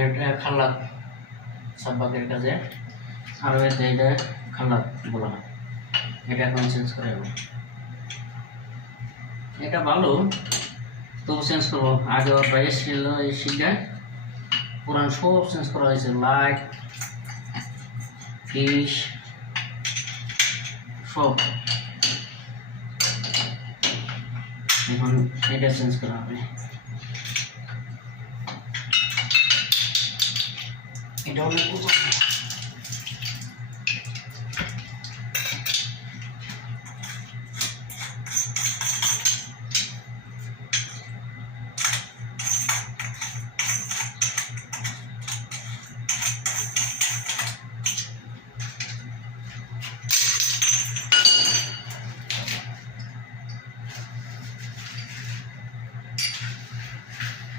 এটা খালাত সাব্বাকের কাজে আরও এতে এটা খালাত বলা হয়। এটা এখন চেঞ্জ করে দেবো। এটা ভালো, তবু চেঞ্জ করবো। আগে ওর বাইরে ছিল এই শিখে পুরান সব চেঞ্জ করা হয়েছে, লাইট ফিশ সব। এখন এটা চেঞ্জ করা হবে। এটা হলো